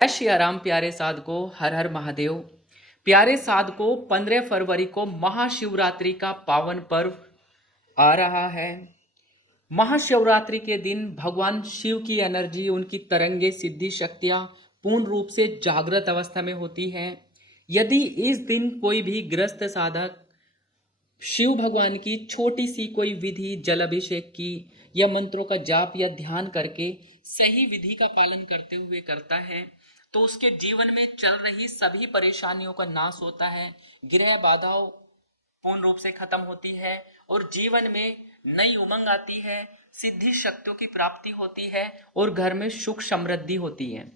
जय श्री राम प्यारे साधको, हर हर महादेव। प्यारे साधको, 15 फरवरी को महाशिवरात्रि का पावन पर्व आ रहा है। महाशिवरात्रि के दिन भगवान शिव की एनर्जी, उनकी तरंगे, सिद्धि शक्तियां पूर्ण रूप से जागृत अवस्था में होती हैं। यदि इस दिन कोई भी ग्रस्त साधक शिव भगवान की छोटी सी कोई विधि, जल अभिषेक की या मंत्रों का जाप या ध्यान करके सही विधि का पालन करते हुए करता है, तो उसके जीवन में चल रही सभी परेशानियों का नाश होता है। ग्रह बाधाओं पूर्ण रूप से खत्म होती है और जीवन में नई उमंग आती है, सिद्धि शक्तियों की प्राप्ति होती है और घर में सुख समृद्धि होती है।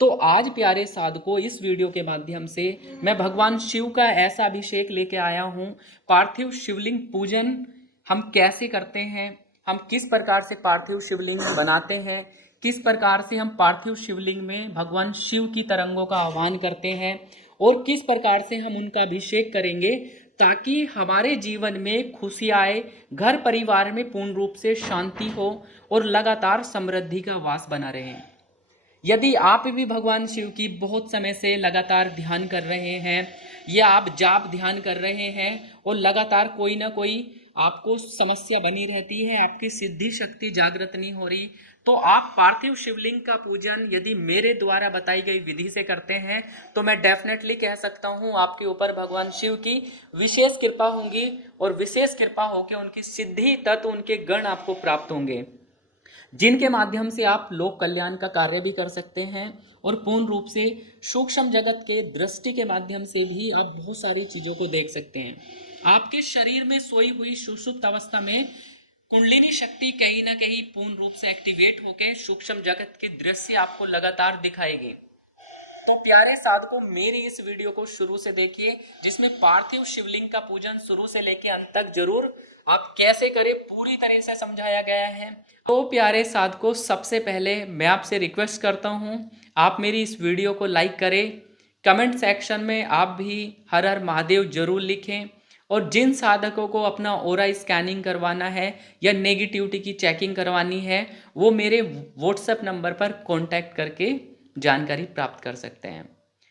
तो आज प्यारे साधकों, इस वीडियो के माध्यम से मैं भगवान शिव का ऐसा अभिषेक लेके आया हूँ। पार्थिव शिवलिंग पूजन हम कैसे करते हैं, हम किस प्रकार से पार्थिव शिवलिंग बनाते हैं, किस प्रकार से हम पार्थिव शिवलिंग में भगवान शिव की तरंगों का आह्वान करते हैं और किस प्रकार से हम उनका अभिषेक करेंगे ताकि हमारे जीवन में खुशी आए, घर परिवार में पूर्ण रूप से शांति हो और लगातार समृद्धि का वास बना रहे। यदि आप भी भगवान शिव की बहुत समय से लगातार ध्यान कर रहे हैं या आप जाप ध्यान कर रहे हैं और लगातार कोई ना कोई आपको समस्या बनी रहती है, आपकी सिद्धि शक्ति जागृत नहीं हो रही, तो आप पार्थिव शिवलिंग का पूजन यदि मेरे द्वारा बताई गई विधि से करते हैं तो मैं डेफिनेटली कह सकता हूं आपके ऊपर भगवान शिव की विशेष कृपा होगी और विशेष कृपा होकर उनकी सिद्धि तत्व, उनके गण आपको प्राप्त होंगे, जिनके माध्यम से आप लोक कल्याण का कार्य भी कर सकते हैं और पूर्ण रूप से सूक्ष्म जगत के दृष्टि के माध्यम से भी आप बहुत सारी चीजों को देख सकते हैं। आपके शरीर में सोई हुई सुषुप्त अवस्था में कुंडलिनी शक्ति कहीं ना कहीं पूर्ण रूप से एक्टिवेट होकर सूक्ष्म जगत के दृश्य आपको लगातार दिखाएगी। तो प्यारे साधकों, मेरी इस वीडियो को शुरू से देखिए, जिसमें पार्थिव शिवलिंग का पूजन शुरू से लेकर अंत तक जरूर आप कैसे करें पूरी तरह से समझाया गया है। तो प्यारे साधकों, सबसे पहले मैं आपसे रिक्वेस्ट करता हूं, आप मेरी इस वीडियो को लाइक करें, कमेंट सेक्शन में आप भी हर हर महादेव जरूर लिखें और जिन साधकों को अपना ओरा स्कैनिंग करवाना है या नेगेटिविटी की चेकिंग करवानी है वो मेरे व्हाट्सएप नंबर पर कॉन्टैक्ट करके जानकारी प्राप्त कर सकते हैं।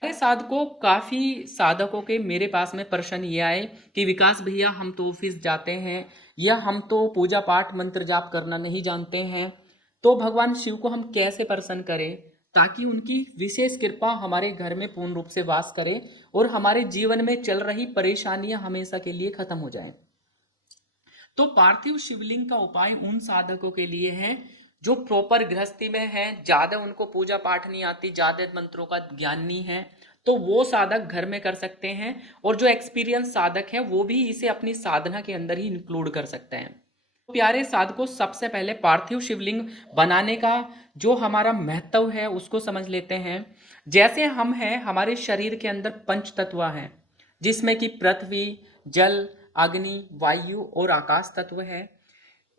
मेरे साधकों, काफ़ी साधकों के मेरे पास में प्रश्न ये आए कि विकास भैया, हम तो ऑफिस जाते हैं या हम तो पूजा पाठ मंत्र जाप करना नहीं जानते हैं, तो भगवान शिव को हम कैसे प्रसन्न करें ताकि उनकी विशेष कृपा हमारे घर में पूर्ण रूप से वास करे और हमारे जीवन में चल रही परेशानियां हमेशा के लिए खत्म हो जाएं। तो पार्थिव शिवलिंग का उपाय उन साधकों के लिए है जो प्रॉपर गृहस्थी में है, ज्यादा उनको पूजा पाठ नहीं आती, ज्यादा मंत्रों का ज्ञान नहीं है, तो वो साधक घर में कर सकते हैं और जो एक्सपीरियंस साधक है वो भी इसे अपनी साधना के अंदर ही इंक्लूड कर सकते हैं। तो प्यारे साधकों, सबसे पहले पार्थिव शिवलिंग बनाने का जो हमारा महत्व है उसको समझ लेते हैं। जैसे हम हैं, हमारे शरीर के अंदर पंच तत्व हैं जिसमें कि पृथ्वी, जल, अग्नि, वायु और आकाश तत्व है।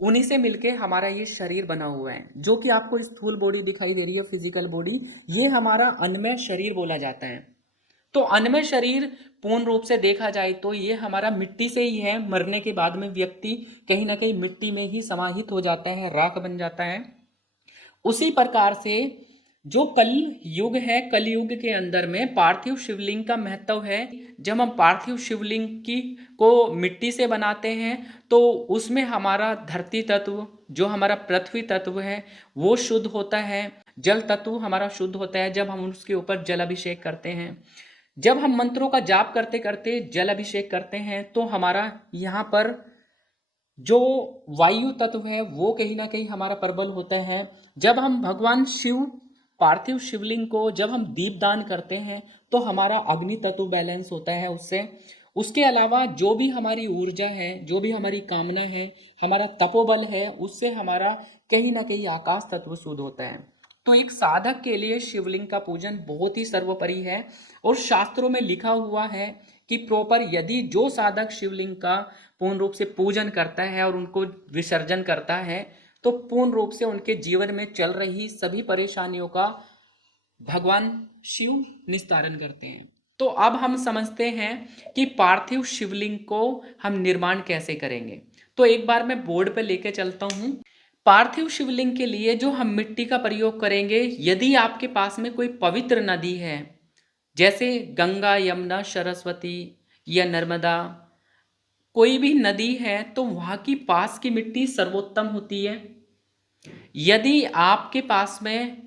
उन्हीं से मिलके हमारा ये शरीर बना हुआ है, जो कि आपको स्थूल बॉडी दिखाई दे रही है, फिजिकल बॉडी, ये हमारा अन्नमय शरीर बोला जाता है। तो अन्नमय शरीर पूर्ण रूप से देखा जाए तो ये हमारा मिट्टी से ही है। मरने के बाद में व्यक्ति कहीं ना कहीं मिट्टी में ही समाहित हो जाता है, राख बन जाता है। उसी प्रकार से जो कल युग है, कलयुग के अंदर में पार्थिव शिवलिंग का महत्व है। जब हम पार्थिव शिवलिंग की को मिट्टी से बनाते हैं तो उसमें हमारा धरती तत्व, जो हमारा पृथ्वी तत्व है, वो शुद्ध होता है। जल तत्व हमारा शुद्ध होता है जब हम उसके ऊपर जल अभिषेक करते हैं। जब हम मंत्रों का जाप करते करते जल अभिषेक करते हैं तो हमारा यहाँ पर जो वायु तत्व है वो कहीं ना कहीं हमारा प्रबल होता है। जब हम भगवान शिव पार्थिव शिवलिंग को जब हम दीपदान करते हैं तो हमारा अग्नि तत्व बैलेंस होता है उससे। उसके अलावा जो भी हमारी ऊर्जा है, जो भी हमारी कामना है, हमारा तपोबल है, उससे हमारा कहीं ना कहीं आकाश तत्व शुद्ध होता है। तो एक साधक के लिए शिवलिंग का पूजन बहुत ही सर्वोपरि है और शास्त्रों में लिखा हुआ है कि प्रॉपर यदि जो साधक शिवलिंग का पूर्ण रूप से पूजन करता है और उनको विसर्जन करता है तो पूर्ण रूप से उनके जीवन में चल रही सभी परेशानियों का भगवान शिव निस्तारण करते हैं। तो अब हम समझते हैं कि पार्थिव शिवलिंग को हम निर्माण कैसे करेंगे। तो एक बार मैं बोर्ड पे लेके चलता हूँ। पार्थिव शिवलिंग के लिए जो हम मिट्टी का प्रयोग करेंगे, यदि आपके पास में कोई पवित्र नदी है जैसे गंगा, यमुना, सरस्वती या नर्मदा, कोई भी नदी है, तो वहाँ की पास की मिट्टी सर्वोत्तम होती है। यदि आपके पास में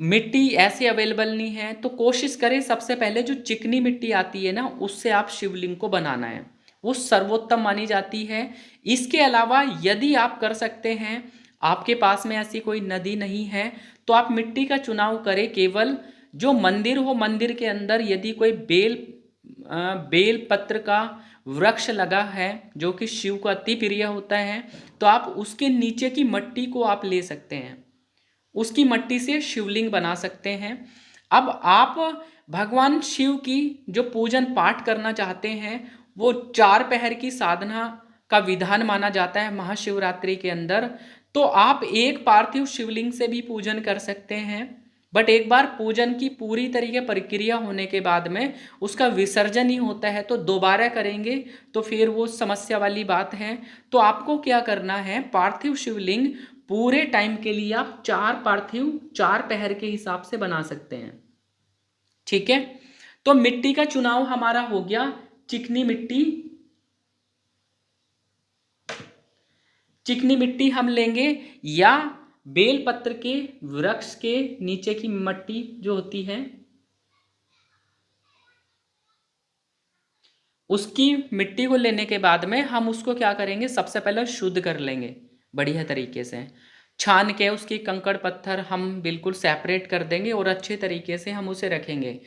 मिट्टी ऐसे अवेलेबल नहीं है तो कोशिश करें सबसे पहले जो चिकनी मिट्टी आती है ना, उससे आप शिवलिंग को बनाना है, वो सर्वोत्तम मानी जाती है। इसके अलावा यदि आप कर सकते हैं, आपके पास में ऐसी कोई नदी नहीं है, तो आप मिट्टी का चुनाव करें केवल जो मंदिर हो, मंदिर के अंदर यदि कोई बेल पत्र का वृक्ष लगा है जो कि शिव को अति प्रिय होता है, तो आप उसके नीचे की मिट्टी को आप ले सकते हैं, उसकी मिट्टी से शिवलिंग बना सकते हैं। अब आप भगवान शिव की जो पूजन पाठ करना चाहते हैं, वो 4 पहर की साधना का विधान माना जाता है महाशिवरात्रि के अंदर। तो आप एक पार्थिव शिवलिंग से भी पूजन कर सकते हैं, बट एक बार पूजन की पूरी तरीके प्रक्रिया होने के बाद में उसका विसर्जन ही होता है, तो दोबारा करेंगे तो फिर वो समस्या वाली बात है। तो आपको क्या करना है, पार्थिव शिवलिंग पूरे टाइम के लिए आप 4 पार्थिव 4 पहर के हिसाब से बना सकते हैं। ठीक है, तो मिट्टी का चुनाव हमारा हो गया चिकनी मिट्टी। चिकनी मिट्टी हम लेंगे या बेलपत्र के वृक्ष के नीचे की मिट्टी जो होती है, उसकी मिट्टी को लेने के बाद में हम उसको क्या करेंगे, सबसे पहले शुद्ध कर लेंगे बढ़िया तरीके से, छान के उसकी कंकड़ पत्थर हम बिल्कुल सेपरेट कर देंगे और अच्छे तरीके से हम उसे रखेंगे।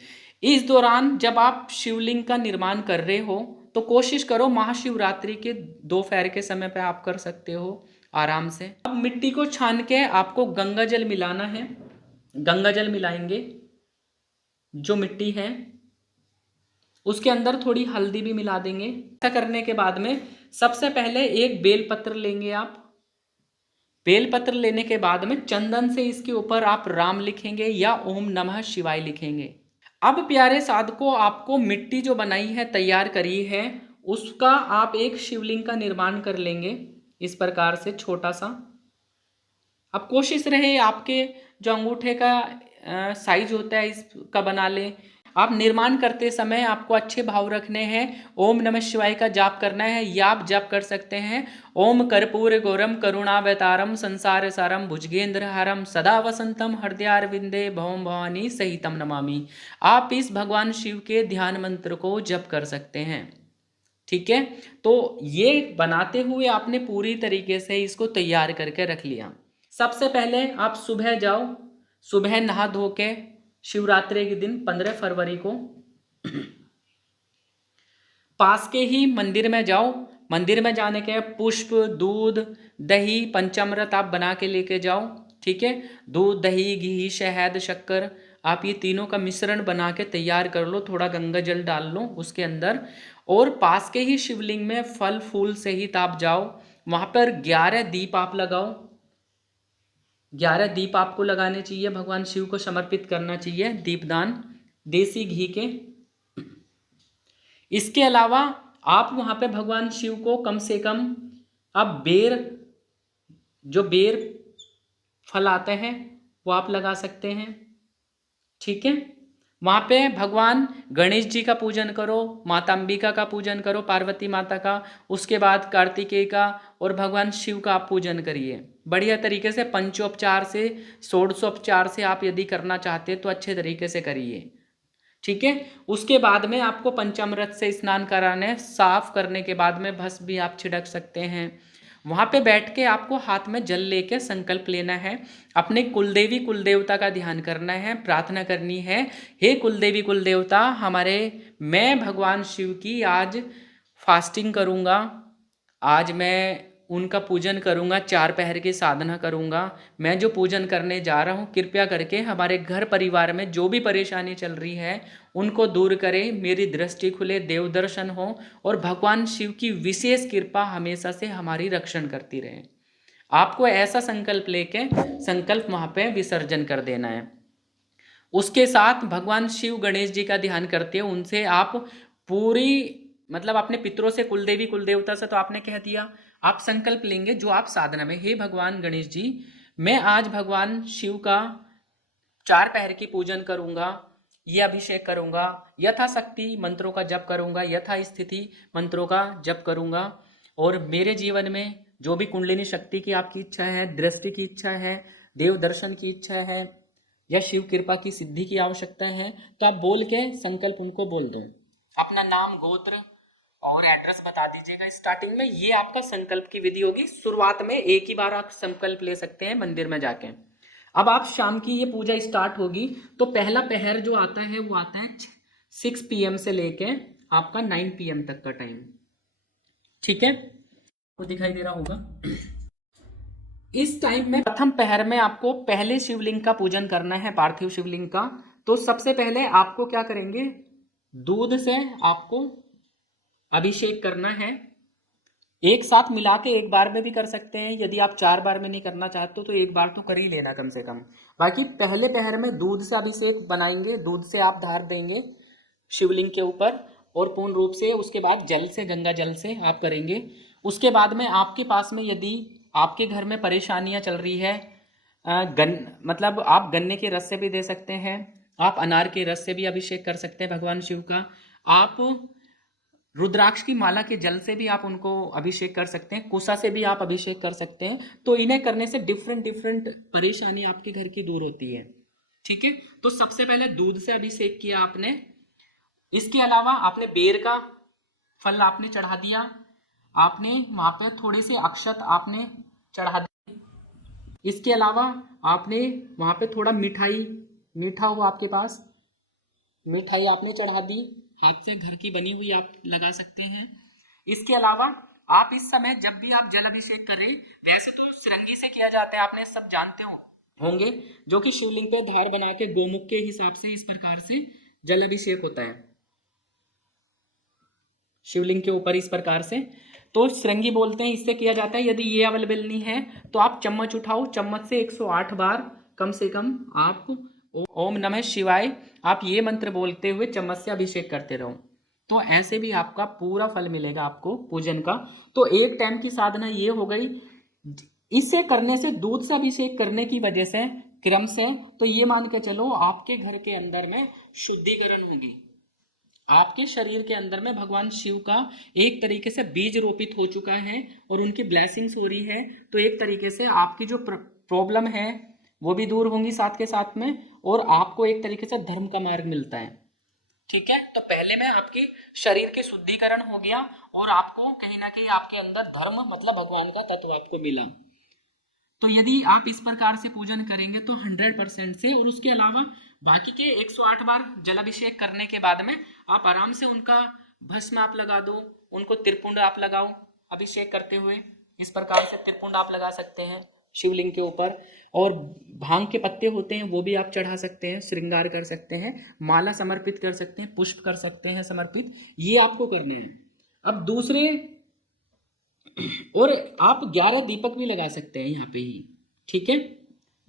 इस दौरान जब आप शिवलिंग का निर्माण कर रहे हो तो कोशिश करो महाशिवरात्रि के दोपहर के समय पे आप कर सकते हो आराम से। अब मिट्टी को छान के आपको गंगा जल मिलाना है, गंगा जल मिलाएंगे जो मिट्टी है, उसके अंदर थोड़ी हल्दी भी मिला देंगे। ऐसा करने के बाद में सबसे पहले एक बेलपत्र लेंगे आप, बेलपत्र लेने के बाद में चंदन से इसके ऊपर आप राम लिखेंगे या ओम नमः शिवाय लिखेंगे। अब प्यारे साधकों, आपको मिट्टी जो बनाई है, तैयार करी है, उसका आप एक शिवलिंग का निर्माण कर लेंगे इस प्रकार से छोटा सा। अब कोशिश रहे आपके जो अंगूठे का साइज होता है इसका बना लें। आप निर्माण करते समय आपको अच्छे भाव रखने हैं, ओम नमः शिवाय का जाप करना है, या आप जाप कर सकते हैं ओम कर्पूर गौरम करुणावतारम संसार सारम भुजगेंद्रहारम सदा वसंतम हृदयारविंदे भवम भवानी सहितम नमामि। आप इस भगवान शिव के ध्यान मंत्र को जप कर सकते हैं। ठीक है, तो ये बनाते हुए आपने पूरी तरीके से इसको तैयार करके रख लिया। सबसे पहले आप सुबह जाओ, सुबह नहा धो के शिवरात्रि के दिन 15 फरवरी को पास के ही मंदिर में जाओ। मंदिर में जाने के पुष्प, दूध, दही, पंचामृत आप बना के लेके जाओ। ठीक है, दूध, दही, घी, शहद, शक्कर, आप ये तीनों का मिश्रण बना के तैयार कर लो, थोड़ा गंगा जल डाल लो उसके अंदर, और पास के ही शिवलिंग में फल फूल सहित आप जाओ। वहाँ पर 11 दीप आप लगाओ, 11 दीप आपको लगाने चाहिए, भगवान शिव को समर्पित करना चाहिए दीपदान देसी घी के। इसके अलावा आप वहाँ पे भगवान शिव को कम से कम आप जो बेर फल आते हैं वो आप लगा सकते हैं। ठीक है, वहाँ पे भगवान गणेश जी का पूजन करो, माता अंबिका का पूजन करो, पार्वती माता का, उसके बाद कार्तिकेय का और भगवान शिव का आप पूजन करिए बढ़िया तरीके से। पंचोपचार से, षोडशोपचार से आप यदि करना चाहते हैं तो अच्छे तरीके से करिए। ठीक है, उसके बाद में आपको पंचामृत से स्नान कराने, साफ करने के बाद में भस्म भी आप छिड़क सकते हैं। वहाँ पे बैठ के आपको हाथ में जल लेके संकल्प लेना है, अपने कुलदेवी कुलदेवता का ध्यान करना है, प्रार्थना करनी है, हे कुलदेवी कुलदेवता मैं भगवान शिव की आज फास्टिंग करूँगा, आज मैं उनका पूजन करूँगा, 4 पहर की साधना करूँगा। मैं जो पूजन करने जा रहा हूँ कृपया करके हमारे घर परिवार में जो भी परेशानी चल रही है उनको दूर करें, मेरी दृष्टि खुले, देव दर्शन हो और भगवान शिव की विशेष कृपा हमेशा से हमारी रक्षण करती रहे। आपको ऐसा संकल्प लेके संकल्प वहाँ पे विसर्जन कर देना है। उसके साथ भगवान शिव गणेश जी का ध्यान करते हैं, उनसे आप पूरी अपने पितरों से, कुलदेवी कुलदेवता से तो आपने कह दिया, आप संकल्प लेंगे जो आप साधना में, हे भगवान गणेश जी, मैं आज भगवान शिव का 4 पहर की पूजन करूंगा, ये अभिषेक करूंगा, यथाशक्ति मंत्रों का जप करूंगा, यथा स्थिति मंत्रों का जप करूंगा, और मेरे जीवन में जो भी कुंडलिनी शक्ति की आपकी इच्छा है, दृष्टि की इच्छा है, देव दर्शन की इच्छा है, या शिव कृपा की सिद्धि की आवश्यकता है, तो आप बोल के संकल्प उनको बोल दो। अपना नाम, गोत्र और एड्रेस बता दीजिएगा स्टार्टिंग में। ये आपका संकल्प की विधि होगी। शुरुआत में एक ही बार आप संकल्प ले सकते हैं मंदिर में जाके। अब आप शाम की ये पूजा स्टार्ट होगी तो पहला पहर जो आता है वो आता है 6 PM से लेके आपका 9 PM तक का टाइम। ठीक है, तो दिखाई दे रहा होगा। इस टाइम में प्रथम पहर में आपको पहले शिवलिंग का पूजन करना है, पार्थिव शिवलिंग का। तो सबसे पहले आपको क्या करेंगे, दूध से आपको अभिषेक करना है। एक साथ मिला के एक बार में भी कर सकते हैं, यदि आप 4 बार में नहीं करना चाहते तो एक बार तो कर ही लेना कम से कम। बाकी पहले पहर में दूध से अभिषेक बनाएंगे, दूध से आप धार देंगे शिवलिंग के ऊपर, और पूर्ण रूप से उसके बाद जल से, गंगा जल से आप करेंगे। उसके बाद में आपके पास में यदि आपके घर में परेशानियां चल रही है, मतलब आप गन्ने के रस से भी दे सकते हैं, आप अनार के रस से भी अभिषेक कर सकते हैं भगवान शिव का, आप रुद्राक्ष की माला के जल से भी आप उनको अभिषेक कर सकते हैं, कुसा से भी आप अभिषेक कर सकते हैं। तो इन्हें करने से डिफरेंट डिफरेंट परेशानी आपके घर की दूर होती है। ठीक है, तो सबसे पहले दूध से अभिषेक किया आपने। इसके अलावा आपने बेर का फल आपने चढ़ा दिया, आपने वहां पे थोड़े से अक्षत आपने चढ़ा दिए। इसके अलावा आपने वहां पे थोड़ा मिठाई, मीठा हो आपके पास, मिठाई आपने चढ़ा दी, हाथ से घर की बनी हुई आप लगा सकते हैं। इसके अलावा आप इस समय जब भी आप जल अभिषेक करें, वैसे तो श्रृंगी से किया जाता है, आपने सब जानते होंगे, जो कि शिवलिंग पे धार बना के गोमुख के हिसाब से इस प्रकार से जल अभिषेक होता है शिवलिंग के ऊपर इस प्रकार से। तो श्रृंगी बोलते हैं, इससे किया जाता है। यदि ये अवेलेबल नहीं है तो आप चम्मच उठाओ, चम्मच से 108 बार कम से कम आप ओम नमः शिवाय आप ये मंत्र बोलते हुए चम्मच से अभिषेक करते रहो। तो ऐसे भी आपका पूरा फल मिलेगा आपको पूजन का। तो एक टाइम की साधना ये हो गई। इसे करने से, दूध से अभिषेक करने की वजह से, क्रम से, तो ये मान के चलो आपके घर के अंदर में शुद्धिकरण होगी। आपके शरीर के अंदर में भगवान शिव का एक तरीके से बीज रोपित हो चुका है और उनकी ब्लेसिंग्स हो रही है। तो एक तरीके से आपकी जो प्रॉब्लम है वो भी दूर होंगी साथ के साथ में, और आपको एक तरीके से धर्म का मार्ग मिलता है। ठीक है, तो पहले में आपके शरीर के शुद्धिकरण हो गया और आपको कहीं ना कहीं आपके अंदर धर्म मतलब भगवान का तत्व आपको मिला। तो यदि आप इस प्रकार से पूजन करेंगे तो 100% से, और उसके अलावा बाकी के 108 बार जलाभिषेक करने के बाद में आप आराम से उनका भस्म आप लगा दो, उनको त्रिपुंड आप लगाओ अभिषेक करते हुए। इस प्रकार से त्रिपुंड आप लगा सकते हैं शिवलिंग के ऊपर, और भांग के पत्ते होते हैं वो भी आप चढ़ा सकते हैं, श्रृंगार कर सकते हैं, माला समर्पित कर सकते हैं, पुष्प कर सकते हैं समर्पित, ये आपको करने हैं। अब दूसरे, और आप 11 दीपक भी लगा सकते हैं यहाँ पे ही। ठीक है,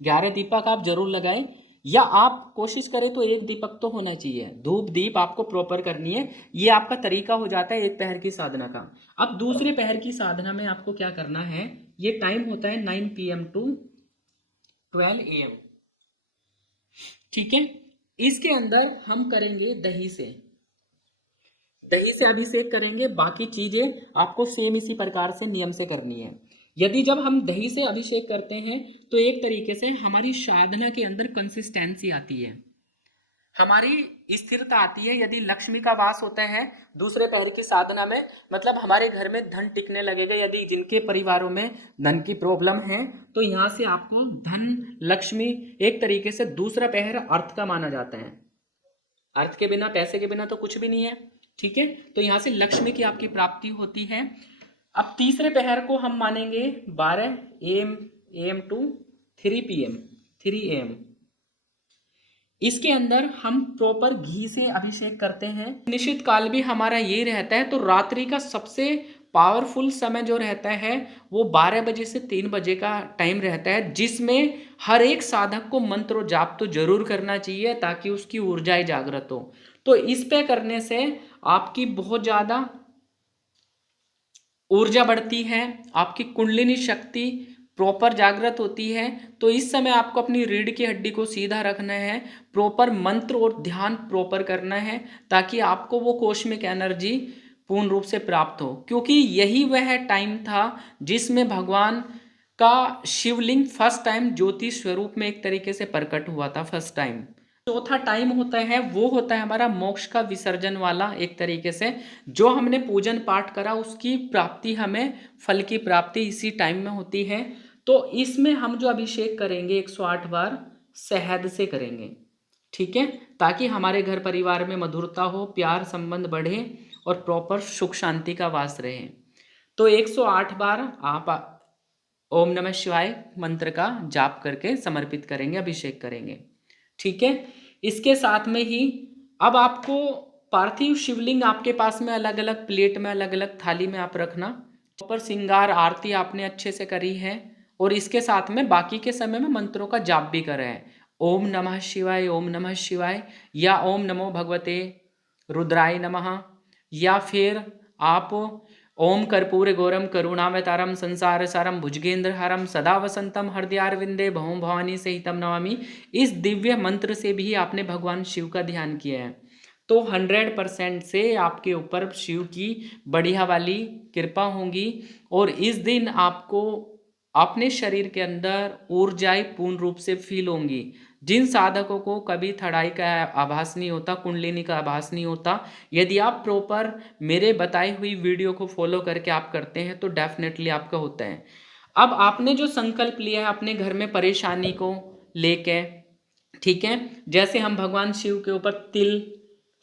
11 दीपक आप जरूर लगाएं, या आप कोशिश करें तो एक दीपक तो होना चाहिए। धूप दीप आपको प्रॉपर करनी है। ये आपका तरीका हो जाता है एक पहर की साधना का। अब दूसरे पहर की साधना में आपको क्या करना है, ये टाइम होता है 9 PM टू 12 AM। ठीक है, इसके अंदर हम करेंगे दही से, दही से अभिषेक करेंगे। बाकी चीजें आपको सेम इसी प्रकार से नियम से करनी है। यदि जब हम दही से अभिषेक करते हैं तो एक तरीके से हमारी साधना के अंदर कंसिस्टेंसी आती है, हमारी स्थिरता आती है। यदि लक्ष्मी का वास होता है दूसरे पहर की साधना में, मतलब हमारे घर में धन टिकने लगेगा। यदि जिनके परिवारों में धन की प्रॉब्लम है तो यहाँ से आपको धन, लक्ष्मी, एक तरीके से दूसरा पहर अर्थ का माना जाता है। अर्थ के बिना, पैसे के बिना तो कुछ भी नहीं है। ठीक है, तो यहाँ से लक्ष्मी की आपकी प्राप्ति होती है। अब तीसरे पहर को हम मानेंगे 12 AM टू 3 AM। इसके अंदर हम प्रॉपर घी से अभिषेक करते हैं। निश्चित काल भी हमारा ये रहता है। तो रात्रि का सबसे पावरफुल समय जो रहता है वो 12 बजे से 3 बजे का टाइम रहता है, जिसमें हर एक साधक को मंत्र और जाप तो जरूर करना चाहिए ताकि उसकी ऊर्जाएं जागृत हो। तो इस पे करने से आपकी बहुत ज़्यादा ऊर्जा बढ़ती है, आपकी कुंडलिनी शक्ति प्रॉपर जागृत होती है। तो इस समय आपको अपनी रीढ़ की हड्डी को सीधा रखना है, प्रॉपर मंत्र और ध्यान प्रॉपर करना है, ताकि आपको वो कॉस्मिक एनर्जी पूर्ण रूप से प्राप्त हो। क्योंकि यही वह टाइम था जिसमें भगवान का शिवलिंग फर्स्ट टाइम ज्योति स्वरूप में एक तरीके से प्रकट हुआ था, फर्स्ट टाइम। चौथा टाइम होता है वो होता है हमारा मोक्ष का विसर्जन वाला, एक तरीके से जो हमने पूजन पाठ करा उसकी प्राप्ति, हमें फल की प्राप्ति इसी टाइम में होती है। तो इसमें हम जो अभिषेक करेंगे 108 बार शहद से करेंगे, ठीक है, ताकि हमारे घर परिवार में मधुरता हो, प्यार संबंध बढ़े और प्रॉपर सुख शांति का वास रहे। तो 108 बार आप ओम नमः शिवाय मंत्र का जाप करके समर्पित करेंगे, अभिषेक करेंगे, ठीक है। इसके साथ में ही अब आपको पार्थिव शिवलिंग आपके पास में अलग अलग प्लेट में, अलग अलग थाली में आप रखना। ऊपर श्रृंगार आरती आपने अच्छे से करी है और इसके साथ में बाकी के समय में मंत्रों का जाप भी कर रहे हैं। ओम नमः शिवाय, ओम नमः शिवाय, या ओम नमो भगवते रुद्राय नमः, या फिर आप ओम कर्पूर गौरम करुणावतारम संसार सारम भुजगेंद्र हरम सदा वसंतम हृदयारविंदे भौम भवानी सहितम नमामि, इस दिव्य मंत्र से भी आपने भगवान शिव का ध्यान किया है तो 100% से आपके ऊपर शिव की बढ़िया वाली कृपा होगी। और इस दिन आपको अपने शरीर के अंदर ऊर्जाएं पूर्ण रूप से फील होंगी। जिन साधकों को कभी थड़ाई का आभास नहीं होता, कुंडलिनी का आभास नहीं होता, यदि आप प्रॉपर मेरे बताई हुई वीडियो को फॉलो करके आप करते हैं तो डेफिनेटली आपका होता है। अब आपने जो संकल्प लिया है अपने घर में परेशानी को लेके, ठीक है, जैसे हम भगवान शिव के ऊपर तिल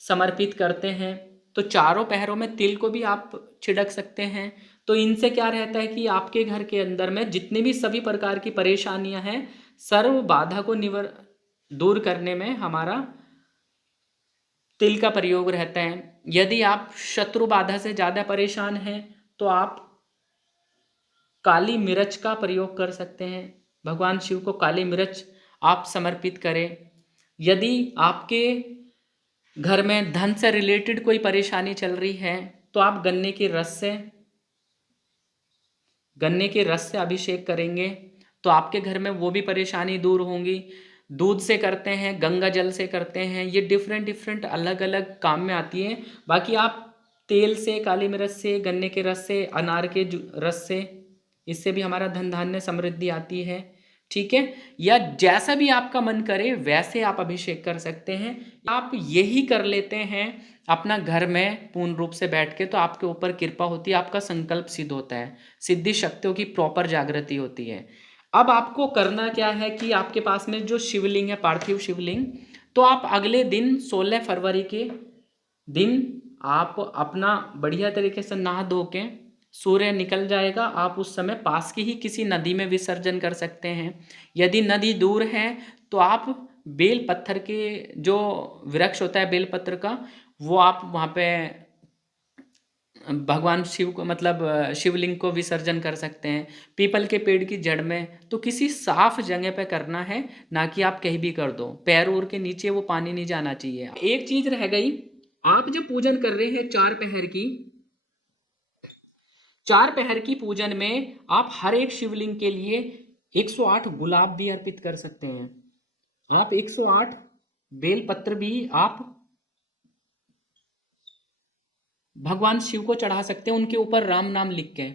समर्पित करते हैं तो चारों पहरों में तिल को भी आप छिड़क सकते हैं। तो इनसे क्या रहता है कि आपके घर के अंदर में जितने भी सभी प्रकार की परेशानियां हैं, सर्व बाधा को दूर करने में हमारा तिल का प्रयोग रहता है। यदि आप शत्रु बाधा से ज़्यादा परेशान हैं तो आप काली मिर्च का प्रयोग कर सकते हैं, भगवान शिव को काली मिर्च आप समर्पित करें। यदि आपके घर में धन से रिलेटेड कोई परेशानी चल रही है तो आप गन्ने के रस से अभिषेक करेंगे तो आपके घर में वो भी परेशानी दूर होंगी। दूध से करते हैं, गंगा जल से करते हैं, ये डिफरेंट डिफरेंट अलग अलग काम में आती है। बाकी आप तेल से, काली मिर्च से, गन्ने के रस से, अनार के रस से, इससे भी हमारा धन धान्य समृद्धि आती है, ठीक है। या जैसा भी आपका मन करे वैसे आप अभिषेक कर सकते हैं। आप यही कर लेते हैं अपना घर में पूर्ण रूप से बैठ के तो आपके ऊपर कृपा होती है, आपका संकल्प सिद्ध होता है, सिद्धि शक्तियों की प्रॉपर जागृति होती है। अब आपको करना क्या है कि आपके पास में जो शिवलिंग है, पार्थिव शिवलिंग, तो आप अगले दिन 16 फरवरी के दिन आप अपना बढ़िया तरीके से नहा धो के, सूर्य निकल जाएगा, आप उस समय पास की ही किसी नदी में विसर्जन कर सकते हैं। यदि नदी दूर है तो आप बेल पत्थर के जो वृक्ष होता है बेलपत्र का, वो आप वहाँ पे भगवान शिव को मतलब शिवलिंग को विसर्जन कर सकते हैं। पीपल के पेड़ की जड़ में, तो किसी साफ जगह पे करना है, ना कि आप कहीं भी कर दो, पैर उर के नीचे वो पानी नहीं जाना चाहिए। एक चीज रह गई, आप जो पूजन कर रहे हैं चार पहर की पूजन में आप हर एक शिवलिंग के लिए 108 गुलाब भी अर्पित कर सकते हैं। आप 108 बेल पत्र भी आप भगवान शिव को चढ़ा सकते हैं, उनके ऊपर राम नाम लिख के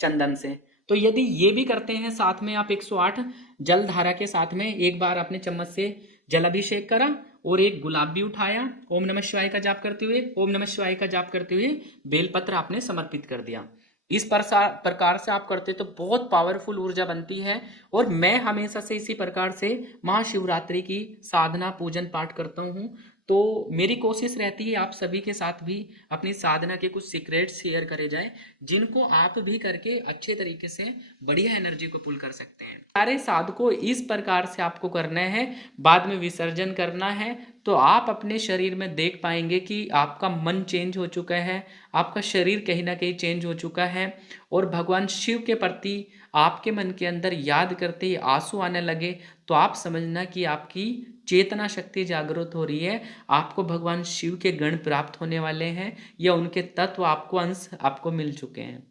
चंदन से। तो यदि ये भी करते हैं साथ में, आप 108 जल धारा के साथ में एक बार अपने चम्मच से जल अभिषेक करा और एक गुलाब भी उठाया, ओम नमः शिवाय का जाप करते हुए, ओम नमः शिवाय का जाप करते हुए बेलपत्र आपने समर्पित कर दिया। इस प्रकार से आप करते तो बहुत पावरफुल ऊर्जा बनती है। और मैं हमेशा से इसी प्रकार से महाशिवरात्रि की साधना पूजन पाठ करता हूँ। तो मेरी कोशिश रहती है आप सभी के साथ भी अपनी साधना के कुछ सीक्रेट्स शेयर करे जाए, जिनको आप भी करके अच्छे तरीके से बढ़िया एनर्जी को पुल कर सकते हैं। सारे साधकों इस प्रकार से आपको करना है, बाद में विसर्जन करना है, तो आप अपने शरीर में देख पाएंगे कि आपका मन चेंज हो चुका है, आपका शरीर कहीं ना कहीं चेंज हो चुका है। और भगवान शिव के प्रति आपके मन के अंदर याद करते ही आंसू आने लगे तो आप समझना कि आपकी चेतना शक्ति जागृत हो रही है, आपको भगवान शिव के गण प्राप्त होने वाले हैं या उनके तत्व आपको अंश आपको मिल चुके हैं।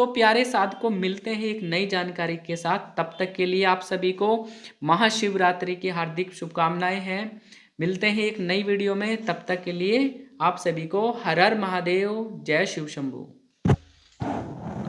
तो प्यारे साधकों, मिलते हैं एक नई जानकारी के साथ। तब तक के लिए आप सभी को महाशिवरात्रि की हार्दिक शुभकामनाएं हैं। मिलते हैं एक नई वीडियो में, तब तक के लिए आप सभी को हर हर महादेव, जय शिव शंभू।